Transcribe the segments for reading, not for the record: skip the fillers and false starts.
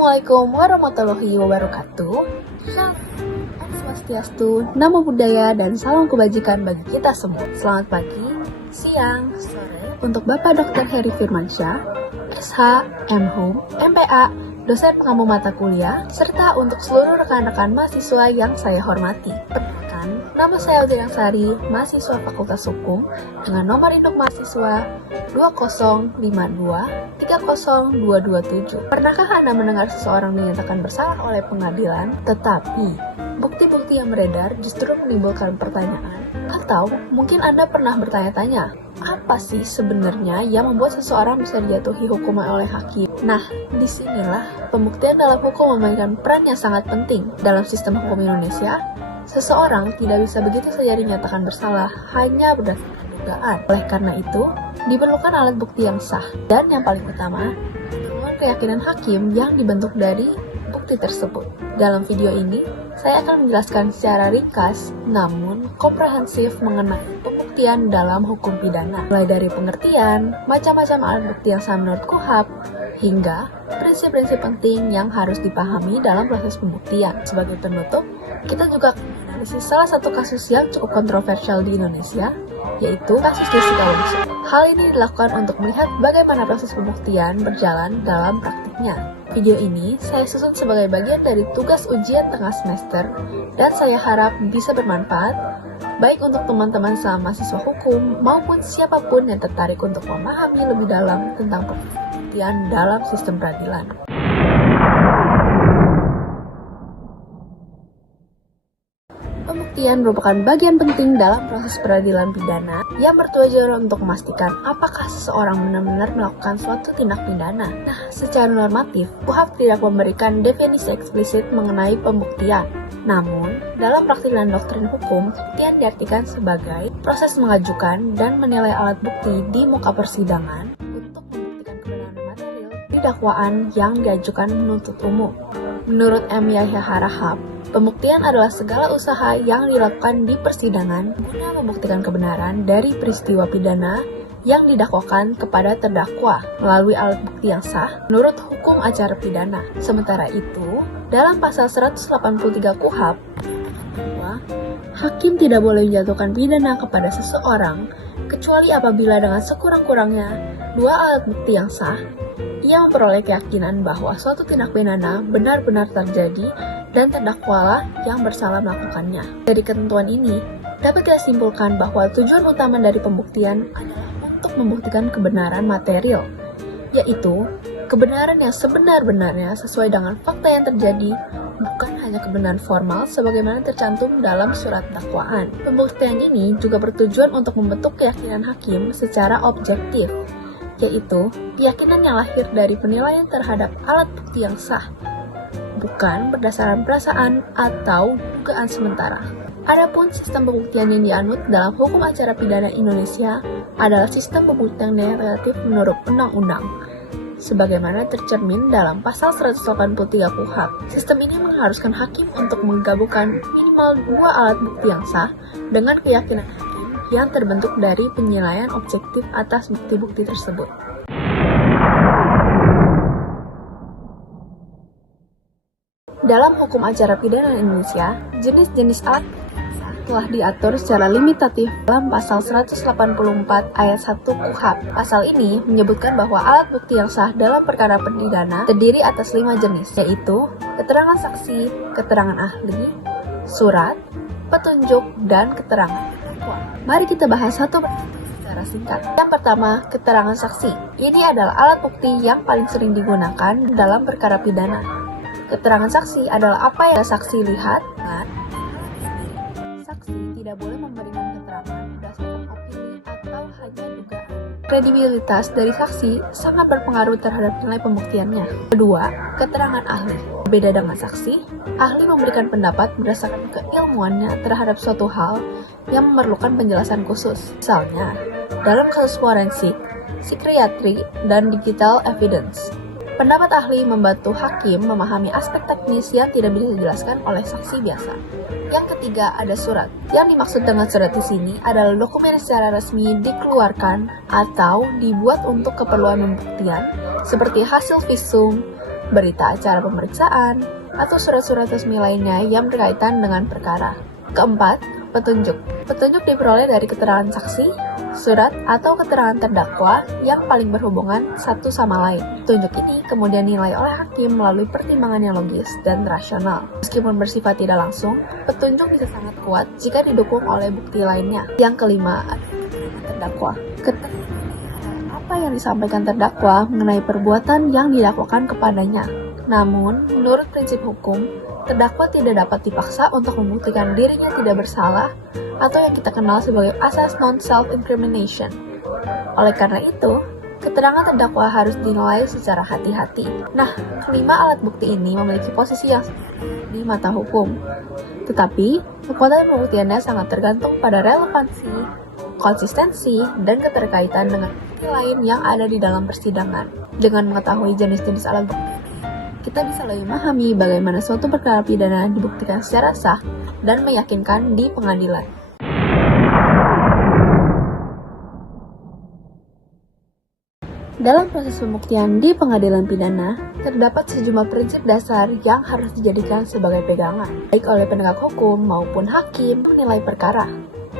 Assalamualaikum warahmatullahi wabarakatuh. Shalom, Om Swastiastu, Namo Buddhaya, dan salam kebajikan bagi kita semua. Selamat pagi, siang, sore untuk Bapak Dr. Heri Firmansyah, SH, MHum, MPA, dosen pengampu mata kuliah, serta untuk seluruh rekan-rekan mahasiswa yang saya hormati. Perkenalkan, nama saya Audrey Sari, mahasiswa Fakultas Hukum, dengan nomor induk mahasiswa 205230227. Pernahkah Anda mendengar seseorang dinyatakan bersalah oleh pengadilan, tetapi bukti-bukti yang beredar justru menimbulkan pertanyaan? Atau mungkin Anda pernah bertanya-tanya, apa sih sebenarnya yang membuat seseorang bisa dijatuhi hukuman oleh hakim? Nah, disinilah pembuktian dalam hukum memainkan peran yang sangat penting. Dalam sistem hukum Indonesia, seseorang tidak bisa begitu saja dinyatakan bersalah hanya berdasarkan dugaan. Oleh karena itu, diperlukan alat bukti yang sah. Dan yang paling utama, diperlukan keyakinan hakim yang dibentuk dari bukti tersebut. Dalam video ini, saya akan menjelaskan secara ringkas namun komprehensif mengenai pembuktian dalam hukum pidana, mulai dari pengertian, macam-macam alat bukti yang sah menurut KUHP, hingga prinsip-prinsip penting yang harus dipahami dalam proses pembuktian. Sebagai penutup, kita juga akan menganalisis salah satu kasus yang cukup kontroversial di Indonesia, yaitu kasus Jessica Wongso. Hal ini dilakukan untuk melihat bagaimana proses pembuktian berjalan dalam praktiknya. Video ini saya susun sebagai bagian dari tugas ujian tengah semester, dan saya harap bisa bermanfaat, baik untuk teman-teman selama mahasiswa hukum, maupun siapapun yang tertarik untuk memahami lebih dalam tentang proses pembuktian dalam sistem peradilan. Pembuktian merupakan bagian penting dalam proses peradilan pidana yang bertujuan untuk memastikan apakah seseorang benar-benar melakukan suatu tindak pidana. Nah, secara normatif, KUHP tidak memberikan definisi eksplisit mengenai pembuktian. Namun, dalam praktik dan doktrin hukum, pembuktian diartikan sebagai proses mengajukan dan menilai alat bukti di muka persidangan untuk membuktikan kebenaran material di dakwaan yang diajukan penuntut umum. Menurut M. Yahya Harahap, pembuktian adalah segala usaha yang dilakukan di persidangan guna membuktikan kebenaran dari peristiwa pidana yang didakwakan kepada terdakwa melalui alat bukti yang sah menurut hukum acara pidana. Sementara itu, dalam pasal 183 KUHP, bahwa hakim tidak boleh menjatuhkan pidana kepada seseorang kecuali apabila dengan sekurang-kurangnya dua alat bukti yang sah, ia memperoleh keyakinan bahwa suatu tindak pidana benar-benar terjadi dan terdakwalah yang bersalah melakukannya. Dari ketentuan ini, dapat disimpulkan bahwa tujuan utama dari pembuktian adalah untuk membuktikan kebenaran material, yaitu kebenaran yang sebenar-benarnya sesuai dengan fakta yang terjadi, bukan hanya kebenaran formal sebagaimana tercantum dalam surat dakwaan. Pembuktian ini juga bertujuan untuk membentuk keyakinan hakim secara objektif, yaitu keyakinan yang lahir dari penilaian terhadap alat bukti yang sah, bukan berdasarkan perasaan atau dugaan sementara. Adapun sistem pembuktian yang dianut dalam hukum acara pidana Indonesia adalah sistem pembuktian yang relatif menurut undang-undang, sebagaimana tercermin dalam pasal 183 KUHP. Sistem ini mengharuskan hakim untuk menggabungkan minimal dua alat bukti yang sah dengan keyakinan hakim yang terbentuk dari penilaian objektif atas bukti-bukti tersebut. Dalam hukum acara pidana Indonesia, jenis-jenis alat bukti yang sah telah diatur secara limitatif dalam pasal 184 ayat 1 KUHP. Pasal ini menyebutkan bahwa alat bukti yang sah dalam perkara pidana terdiri atas 5 jenis, yaitu keterangan saksi, keterangan ahli, surat, petunjuk, dan keterangan terdakwa. Mari kita bahas satu persatu secara singkat. Yang pertama, keterangan saksi. Ini adalah alat bukti yang paling sering digunakan dalam perkara pidana. Keterangan saksi adalah apa yang saksi lihat. Saksi tidak boleh memberikan keterangan berdasarkan opini atau hanya dugaan. Kredibilitas dari saksi sangat berpengaruh terhadap nilai pembuktiannya. Kedua, keterangan ahli. Berbeda dengan saksi, ahli memberikan pendapat berdasarkan keilmuannya terhadap suatu hal yang memerlukan penjelasan khusus. Misalnya, dalam kasus forensik, psikiatri, dan digital evidence. Pendapat ahli membantu hakim memahami aspek teknis yang tidak bisa dijelaskan oleh saksi biasa. Yang ketiga, ada surat. Yang dimaksud dengan surat di sini adalah dokumen yang secara resmi dikeluarkan atau dibuat untuk keperluan pembuktian, seperti hasil visum, berita acara pemeriksaan, atau surat-surat resmi lainnya yang berkaitan dengan perkara. Keempat, petunjuk. Petunjuk diperoleh dari keterangan saksi, surat, atau keterangan terdakwa yang paling berhubungan satu sama lain. Petunjuk ini kemudian dinilai oleh hakim melalui pertimbangan yang logis dan rasional. Meskipun bersifat tidak langsung, petunjuk bisa sangat kuat jika didukung oleh bukti lainnya. Yang kelima, ada keterangan terdakwa. Apa yang disampaikan terdakwa mengenai perbuatan yang didakwakan kepadanya. Namun, menurut prinsip hukum, terdakwa tidak dapat dipaksa untuk membuktikan dirinya tidak bersalah atau yang kita kenal sebagai asas non-self-incrimination. Oleh karena itu, keterangan terdakwa harus dinilai secara hati-hati. Nah, kelima alat bukti ini memiliki posisi yang di mata hukum. Tetapi, kekuatan pembuktiannya sangat tergantung pada relevansi, konsistensi, dan keterkaitan dengan bukti lain yang ada di dalam persidangan. Dengan mengetahui jenis-jenis alat bukti, kita bisa lebih memahami bagaimana suatu perkara pidana dibuktikan secara sah dan meyakinkan di pengadilan. Dalam proses pembuktian di pengadilan pidana, terdapat sejumlah prinsip dasar yang harus dijadikan sebagai pegangan, baik oleh penegak hukum maupun hakim menilai perkara.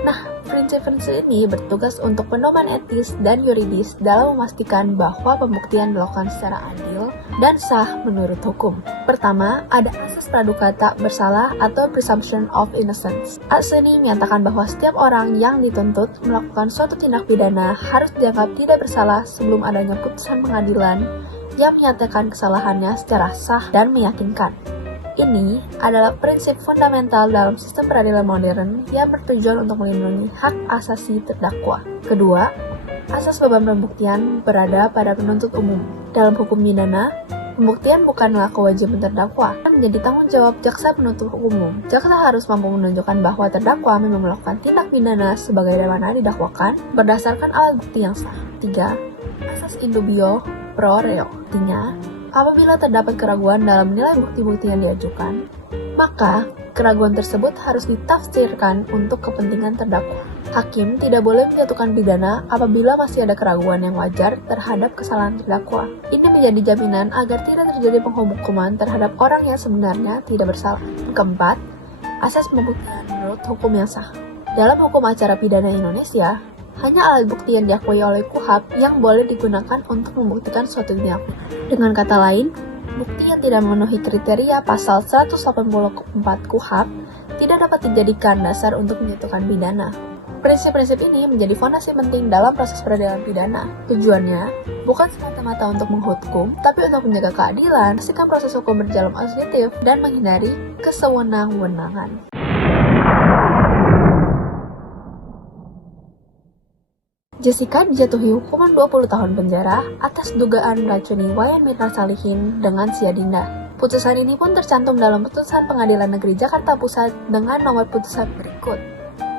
Nah, prinsip-prinsip ini bertugas untuk pedoman etis dan yuridis dalam memastikan bahwa pembuktian dilakukan secara adil dan sah menurut hukum. Pertama, ada asas praduga tak bersalah atau presumption of innocence. Asas ini menyatakan bahwa setiap orang yang dituntut melakukan suatu tindak pidana harus dianggap tidak bersalah sebelum adanya putusan pengadilan yang menyatakan kesalahannya secara sah dan meyakinkan. Ini adalah prinsip fundamental dalam sistem peradilan modern yang bertujuan untuk melindungi hak asasi terdakwa. Kedua, asas beban pembuktian berada pada penuntut umum. Dalam hukum pidana, pembuktian bukanlah kewajiban terdakwa, dan menjadi tanggung jawab jaksa penuntut umum. Jaksa harus mampu menunjukkan bahwa terdakwa memang melakukan tindak pidana sebagaimana didakwakan berdasarkan alat bukti yang sah. 3. Asas in dubio pro reo. Artinya, apabila terdapat keraguan dalam menilai bukti-bukti yang diajukan, maka keraguan tersebut harus ditafsirkan untuk kepentingan terdakwa. Hakim tidak boleh menjatuhkan pidana apabila masih ada keraguan yang wajar terhadap kesalahan terdakwa. Ini menjadi jaminan agar tidak terjadi penghukuman terhadap orang yang sebenarnya tidak bersalah. Keempat, asas pembuktian menurut hukum yang sah. Dalam hukum acara pidana Indonesia, hanya alat bukti yang diakui oleh KUHP yang boleh digunakan untuk membuktikan suatu tindak pidana. Dengan kata lain, bukti yang tidak memenuhi kriteria pasal 184 KUHP tidak dapat dijadikan dasar untuk menjatuhkan pidana. Prinsip-prinsip ini menjadi fondasi penting dalam proses peradilan pidana. Tujuannya bukan semata-mata untuk menghukum, tapi untuk menjaga keadilan, memastikan proses hukum berjalan positif, dan menghindari kesewenang-wenangan. Jessica dijatuhi hukuman 20 tahun penjara atas dugaan meracuni Wayan Mirna Salihin dengan siadinda. Putusan ini pun tercantum dalam putusan Pengadilan Negeri Jakarta Pusat dengan nomor putusan berikut.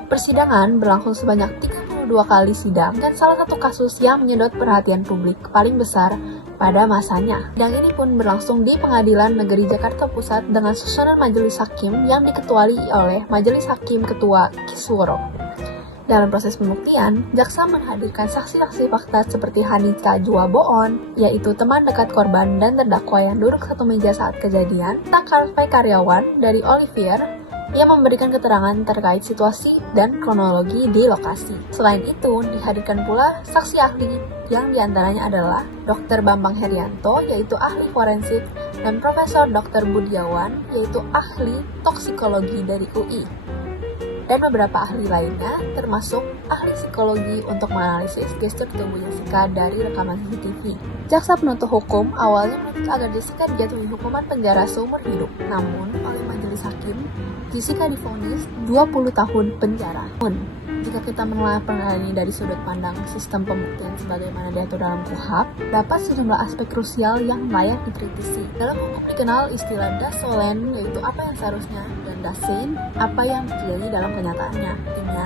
Persidangan berlangsung sebanyak 32 kali sidang dan salah satu kasus yang menyedot perhatian publik paling besar pada masanya. Sidang ini pun berlangsung di Pengadilan Negeri Jakarta Pusat dengan susunan majelis hakim yang diketuai oleh Majelis Hakim Ketua Kisworo. Dalam proses pembuktian, jaksa menghadirkan saksi-saksi fakta seperti Hanika Juwaboon, yaitu teman dekat korban dan terdakwa yang duduk satu meja saat kejadian, Karpe karyawan dari Olivier, yang memberikan keterangan terkait situasi dan kronologi di lokasi. Selain itu, dihadirkan pula saksi ahli yang diantaranya adalah Dr. Bambang Herianto, yaitu ahli forensik, dan Profesor Dr. Budiawan, yaitu ahli toksikologi dari UI. Dan beberapa ahli lainnya, termasuk ahli psikologi untuk menganalisis gestur tubuh Jessica dari rekaman CCTV. Jaksa penuntut hukum awalnya menuntut agar Jessica dijatuhi hukuman penjara seumur hidup. Namun, oleh majelis hakim, Jessica divonis 20 tahun penjara. Namun, jika kita menelaah perkara ini dari sudut pandang sistem pembuktian sebagaimana diatur dalam KUHP, dapat sejumlah aspek krusial yang layak dikritisi. Dalam hukum dikenal istilah das solens, yaitu apa yang seharusnya, dan das sein, apa yang terjadi dalam kenyataannya. Artinya,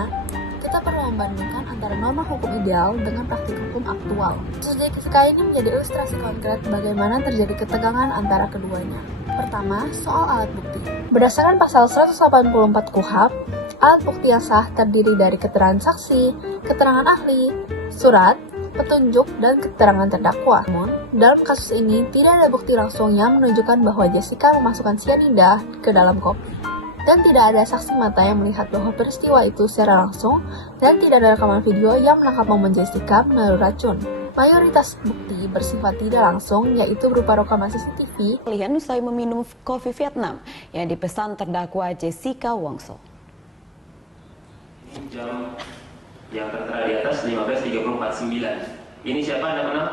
kita perlu membandingkan antara norma hukum ideal dengan praktik hukum aktual. Kasus Jessica ini menjadi ilustrasi konkret bagaimana terjadi ketegangan antara keduanya. Pertama, soal alat bukti. Berdasarkan pasal 184 KUHP, alat bukti yang sah terdiri dari keterangan saksi, keterangan ahli, surat, petunjuk, dan keterangan terdakwa. Namun, dalam kasus ini tidak ada bukti langsung yang menunjukkan bahwa Jessica memasukkan cyanida ke dalam kopi. Dan tidak ada saksi mata yang melihat bahwa peristiwa itu secara langsung, dan tidak ada rekaman video yang menangkap momen Jessica menaruh racun. Mayoritas bukti bersifat tidak langsung, yaitu berupa rekaman CCTV. Pilihan usai meminum kopi Vietnam yang dipesan terdakwa Jessica Wongso. Jam yang tertera di atas 15.34.9. Ini siapa anak-anak?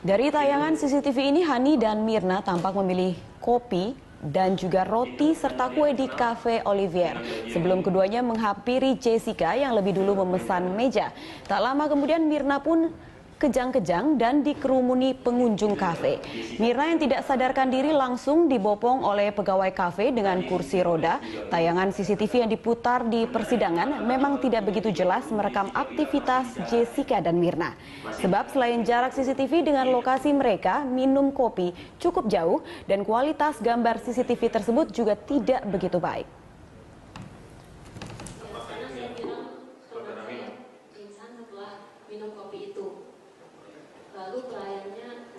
Dari tayangan CCTV ini, Hani dan Mirna tampak memilih kopi dan juga roti serta kue di Cafe Olivier. Sebelum keduanya menghampiri Jessica yang lebih dulu memesan meja. Tak lama kemudian Mirna pun kejang-kejang dan dikerumuni pengunjung kafe. Mirna yang tidak sadarkan diri langsung dibopong oleh pegawai kafe dengan kursi roda. Tayangan CCTV yang diputar di persidangan memang tidak begitu jelas merekam aktivitas Jessica dan Mirna. Sebab selain jarak CCTV dengan lokasi mereka minum kopi cukup jauh dan kualitas gambar CCTV tersebut juga tidak begitu baik. Minum kopi itu, lalu pelayannya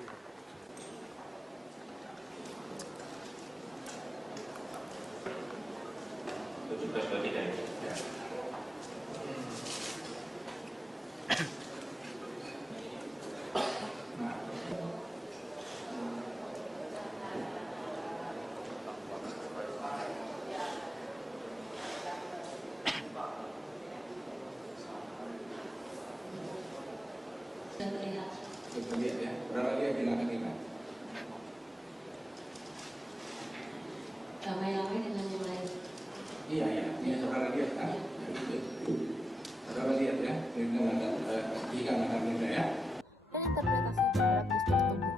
terlihat. Lihat ya, berapa dia bilang ini? Ramai-ramai dengan yang lain. Iya, ini saudara lihat kan? Saudara lihat ya, dengan ada tiga anak Mirna ya. Dan interpretasi terhadap gestur tubuh.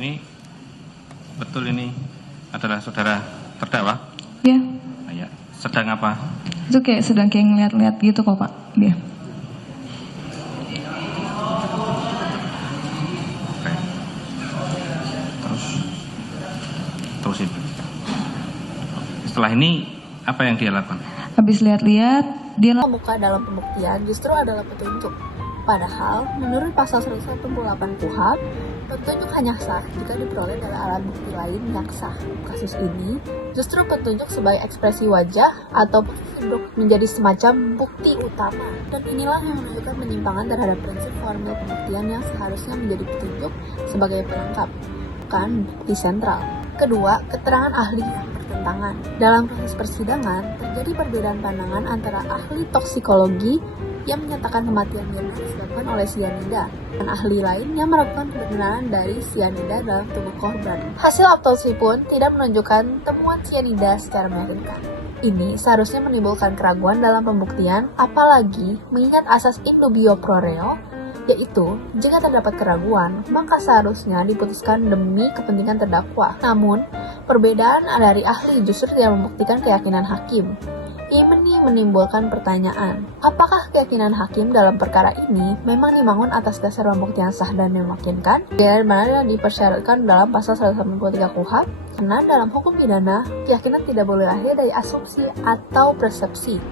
Ini betul ini adalah saudara terdakwa? Ya, Ya, sedang apa? itu sedang ngeliat-liat gitu kok Pak, dia. Oke. Terusin. Setelah ini apa yang dia lakukan? Habis lihat-lihat, dia Pembuka dalam pembuktian justru adalah petunjuk. Padahal, menurut pasal 188 KUHP, petunjuk hanya sah jika diperoleh dari alat bukti lain yang sah. Kasus ini justru petunjuk sebagai ekspresi wajah atau menjadi semacam bukti utama. Dan inilah yang menunjukkan penyimpangan terhadap prinsip formil pembuktian yang seharusnya menjadi petunjuk sebagai pelengkap, bukan bukti sentral. Kedua, keterangan ahli yang bertentangan. Dalam proses persidangan, terjadi perbedaan pandangan antara ahli toksikologi yang menyatakan kematian Mirna disebabkan oleh cyanida dan ahli lain yang meragukan kebenaran dari cyanida dalam tubuh korban. Hasil autopsi pun tidak menunjukkan temuan cyanida secara meyakinkan. Ini seharusnya menimbulkan keraguan dalam pembuktian, apalagi mengingat asas in dubio pro reo, yaitu jika terdapat keraguan, maka seharusnya diputuskan demi kepentingan terdakwa. Namun, perbedaan dari ahli justru tidak membuktikan keyakinan hakim. Ini menimbulkan pertanyaan, apakah keyakinan hakim dalam perkara ini memang dibangun atas dasar pembuktian sah dan meyakinkan? Dan mana dipersyaratkan dalam pasal 183 KUHP? Karena dalam hukum pidana, keyakinan tidak boleh lahir dari asumsi atau persepsi,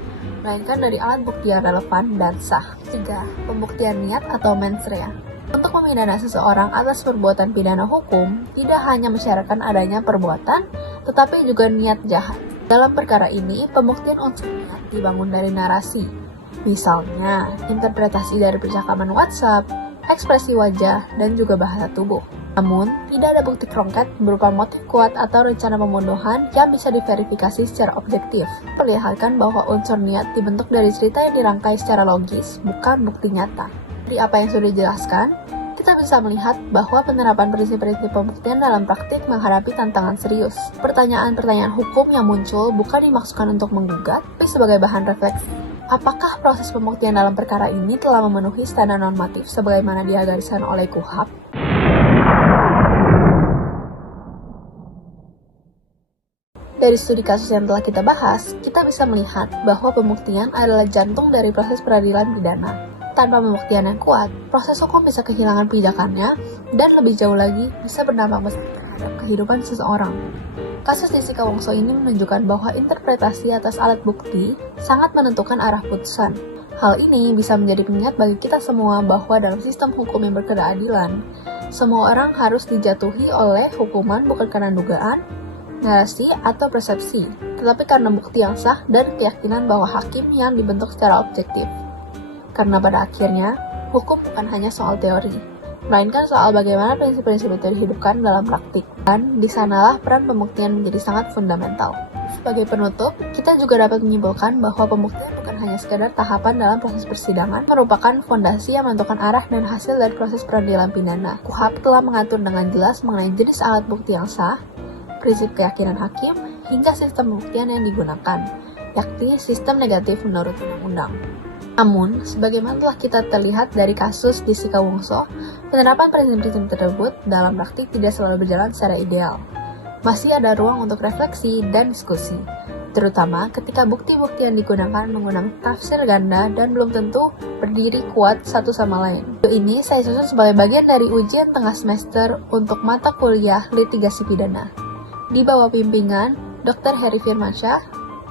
melainkan dari alat bukti yang relevan dan sah. 3. Pembuktian niat atau mens rea. Untuk memidana seseorang atas perbuatan pidana hukum, tidak hanya mensyaratkan adanya perbuatan, tetapi juga niat jahat. Dalam perkara ini, pembuktian unsur niat dibangun dari narasi. Misalnya, interpretasi dari percakapan WhatsApp, ekspresi wajah, dan juga bahasa tubuh. Namun, tidak ada bukti konkret berupa motif kuat atau rencana pembunuhan yang bisa diverifikasi secara objektif. Perlihatkan bahwa unsur niat dibentuk dari cerita yang dirangkai secara logis, bukan bukti nyata. Dari apa yang sudah dijelaskan, kita bisa melihat bahwa penerapan prinsip-prinsip pembuktian dalam praktik menghadapi tantangan serius. Pertanyaan-pertanyaan hukum yang muncul bukan dimaksudkan untuk menggugat, tapi sebagai bahan refleksi. Apakah proses pembuktian dalam perkara ini telah memenuhi standar normatif sebagaimana digariskan oleh KUHP? Dari studi kasus yang telah kita bahas, kita bisa melihat bahwa pembuktian adalah jantung dari proses peradilan pidana. Tanpa pembuktian yang kuat, proses hukum bisa kehilangan pijakannya dan lebih jauh lagi bisa berdampak besar terhadap kehidupan seseorang. Kasus Jessica Wongso ini menunjukkan bahwa interpretasi atas alat bukti sangat menentukan arah putusan. Hal ini bisa menjadi pengingat bagi kita semua bahwa dalam sistem hukum yang berkeadilan, semua orang harus dijatuhi oleh hukuman bukan karena dugaan, narasi, atau persepsi, tetapi karena bukti yang sah dan keyakinan bahwa hakim yang dibentuk secara objektif. Karena pada akhirnya, hukum bukan hanya soal teori, melainkan soal bagaimana prinsip-prinsip itu dihidupkan dalam praktik. Dan disanalah peran pembuktian menjadi sangat fundamental. Sebagai penutup, kita juga dapat menyimpulkan bahwa pembuktian bukan hanya sekadar tahapan dalam proses persidangan, merupakan fondasi yang menentukan arah dan hasil dari proses peradilan pidana. KUHP telah mengatur dengan jelas mengenai jenis alat bukti yang sah, prinsip keyakinan hakim, hingga sistem pembuktian yang digunakan, yakni sistem negatif menurut undang-undang. Namun, sebagaimana telah kita terlihat dari kasus di Sikawongso, penerapan prinsip-prinsip tersebut dalam praktik tidak selalu berjalan secara ideal. Masih ada ruang untuk refleksi dan diskusi, terutama ketika bukti-bukti yang digunakan menggunakan tafsir ganda dan belum tentu berdiri kuat satu sama lain. Video ini saya susun sebagai bagian dari ujian tengah semester untuk mata kuliah litigasi pidana, di bawah bimbingan Dr. Heri Firmansyah,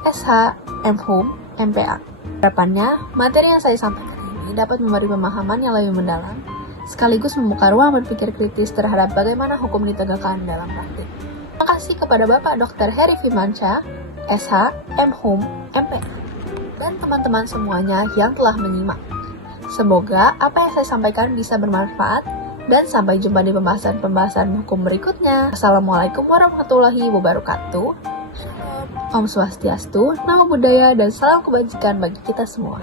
SH, MHum, MPA. Harapannya, materi yang saya sampaikan ini dapat memberi pemahaman yang lebih mendalam, sekaligus membuka ruang berpikir kritis terhadap bagaimana hukum ditegakkan dalam praktik. Terima kasih kepada Bapak Dr. Heri Firmansyah, SH, MHum, MPA, dan teman-teman semuanya yang telah menyimak. Semoga apa yang saya sampaikan bisa bermanfaat, dan sampai jumpa di pembahasan-pembahasan hukum berikutnya. Assalamualaikum warahmatullahi wabarakatuh. Om Swastiastu, Namo Buddhaya, dan salam kebajikan bagi kita semua.